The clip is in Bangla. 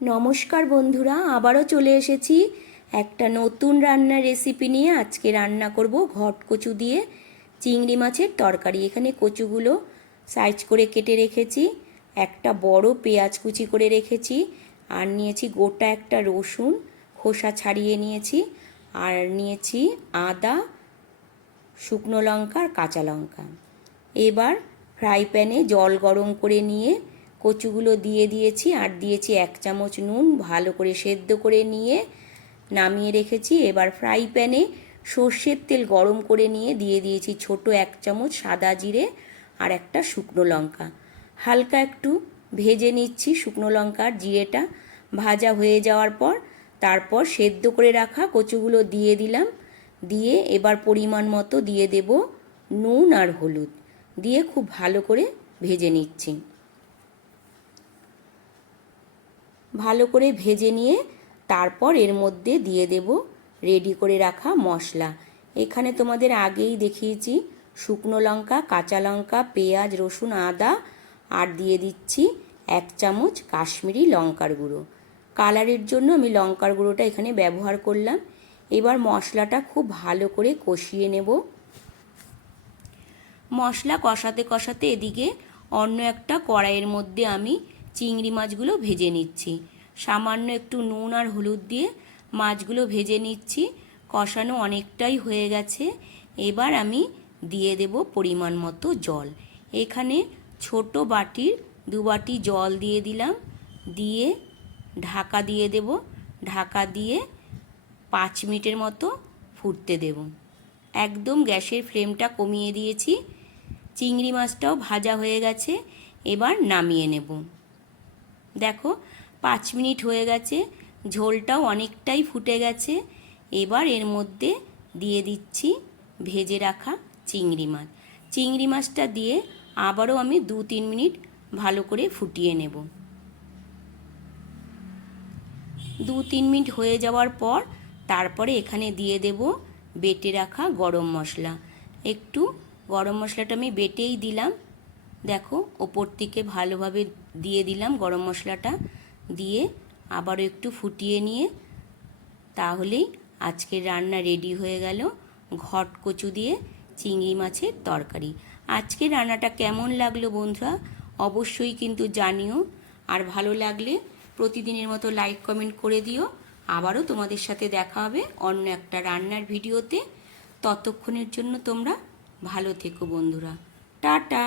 নমস্কার বন্ধুরা, আবারও চলে এসেছি একটা নতুন রান্নার রেসিপি নিয়ে। আজকে রান্না করব ঘটকচু দিয়ে চিংড়ি মাছের তরকারি। এখানে কচুগুলো সাইজ করে কেটে রেখেছি, একটা বড় পেঁয়াজ কুচি করে রেখেছি, আর নিয়েছি গোটা একটা রসুন খোসা ছাড়িয়ে নিয়েছি, আর নিয়েছি আদা, শুকনো লঙ্কা আর কাঁচা লঙ্কা। এবার ফ্রাই প্যানে জল গরম করে নিয়ে কচুগুলো দিয়ে দিয়েছি, আর দিয়েছি 1 চামচ নুন। ভালো করে সেদ্ধ করে নিয়ে নামিয়ে রেখেছি। এবার ফ্রাই প্যানে সর্ষের তেল গরম করে নিয়ে দিয়ে দিয়েছি ছোট 1 চামচ সাদা জিরে আর একটা শুকনো লঙ্কা। হালকা একটু ভেজে নিচ্ছি শুকনো লঙ্কা আর জিরেটা। ভাজা হয়ে যাওয়ার পর তারপর সেদ্ধ করে রাখা কচুগুলো দিয়ে দিলাম। দিয়ে এবার পরিমাণ মতো দিয়ে দেব নুন আর হলুদ, দিয়ে খুব ভালো করে ভেজে নিচ্ছি। ভালো করে ভেজে নিয়ে তারপর এর মধ্যে দিয়ে দেব রেডি করে রাখা মশলা। এখানে তোমাদের আগেই দেখিয়েছি শুকনো লঙ্কা, কাঁচা লঙ্কা, পেঁয়াজ, রসুন, আদা, আর দিয়ে দিচ্ছি 1 চামচ কাশ্মীরি লঙ্কার গুঁড়ো। কালারের জন্য আমি লঙ্কার গুঁড়োটা এখানে ব্যবহার করলাম। এবার মশলাটা খুব ভালো করে কষিয়ে নেব। মশলা কষাতে কষাতে এদিকে অন্য একটা কড়াইয়ের মধ্যে আমি চিংড়ি মাছগুলো ভেজে নিচ্ছি। সামান্য একটু নুন আর হলুদ দিয়ে মাছগুলো ভেজে নিচ্ছি। কষানো অনেকটাই হয়ে গেছে। এবার আমি দিয়ে দেব পরিমাণ মতো জল। এখানে ছোট বাটির 2 বাটি জল দিয়ে দিলাম। দিয়ে ঢাকা দিয়ে দেব। ঢাকা দিয়ে 5 মিনিটের মতো ফুটতে দেব। একদম গ্যাসের ফ্লেমটা কমিয়ে দিয়েছি। চিংড়ি মাছটাও ভাজা হয়ে গেছে। এবার নামিয়ে নেব। দেখো 5 মিনিট হয়ে গেছে, ঝোলটাও অনেকটাই ফুটে গেছে। এবার এর মধ্যে দিয়ে দিচ্ছি ভেজে রাখা চিংড়ি মাছ। চিংড়ি মাছটা দিয়ে আবারও আমি 2-3 মিনিট ভালো করে ফুটিয়ে নেব। 2-3 মিনিট হয়ে যাওয়ার পর তারপরে এখানে দিয়ে দেব বেটে রাখা গরম মশলা। একটু গরম মশলাটা আমি বেটেই দিলাম। দেখো ওপর থেকে ভালোভাবে দিয়ে দিলাম গরম মশলাটা। দিয়ে আবারও একটু ফুটিয়ে নিয়ে তাহলেই আজকের রান্না রেডি হয়ে গেল ঘটকচু দিয়ে চিংড়ি মাছের তরকারি। আজকের রান্নাটা কেমন লাগলো বন্ধুরা অবশ্যই কিন্তু জানিও। আর ভালো লাগলে প্রতিদিনের মতো লাইক কমেন্ট করে দিও। আবারও তোমাদের সাথে দেখা হবে অন্য একটা রান্নার ভিডিওতে। ততক্ষণের জন্য তোমরা ভালো থেকো বন্ধুরা। টাটা।